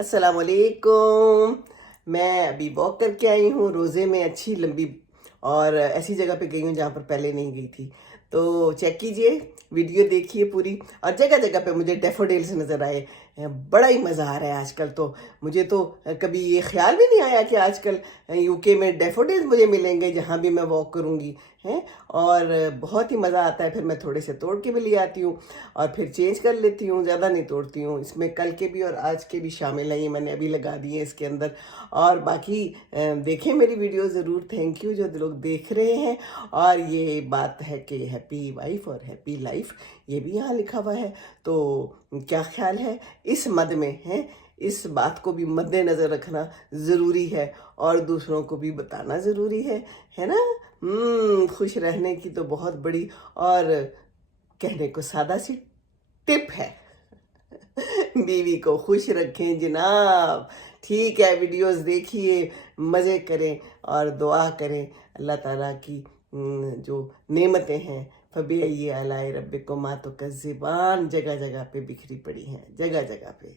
अस्सलाम वालेकुम। मैं अभी वॉक करके आई हूँ रोज़े में, अच्छी लंबी, और ऐसी जगह पे गई हूँ जहाँ पर पहले नहीं गई थी। तो चेक कीजिए, वीडियो देखिए पूरी, और जगह जगह पे मुझे डैफोडिल्स नज़र आए। बड़ा ही मज़ा आ रहा है आजकल। तो मुझे तो कभी ये ख्याल भी नहीं आया कि आजकल यूके में डैफोडिल्स मुझे मिलेंगे जहाँ भी मैं वॉक करूँगी हैं। और बहुत ही मज़ा आता है। फिर मैं थोड़े से तोड़ के भी ले आती हूँ और फिर चेंज कर लेती हूँ, ज़्यादा नहीं तोड़ती हूँ। इसमें कल के भी और आज के भी शामिल हैं, ये मैंने अभी लगा दिए इसके अंदर। और बाकी देखें मेरी वीडियो ज़रूर। थैंक यू जो लोग देख रहे हैं। और ये बात है कि हैप्पी वाइफ और हैप्पी लाइफ, ये भी यहाँ लिखा हुआ है। तो क्या ख्याल है इस मद में है, इस बात को भी मद्देनज़र रखना ज़रूरी है और दूसरों को भी बताना ज़रूरी है ना। खुश रहने की तो बहुत बड़ी और कहने को सादा सी टिप है। बीवी को खुश रखें जनाब। ठीक है, वीडियोस देखिए, मज़े करें और दुआ करें। अल्लाह ताला की जो नेमतें हैं, फबी अय्यी आलाए रब्बिकुमा तुकज़्ज़िबान, जगह जगह पे बिखरी पड़ी हैं, जगह जगह पे।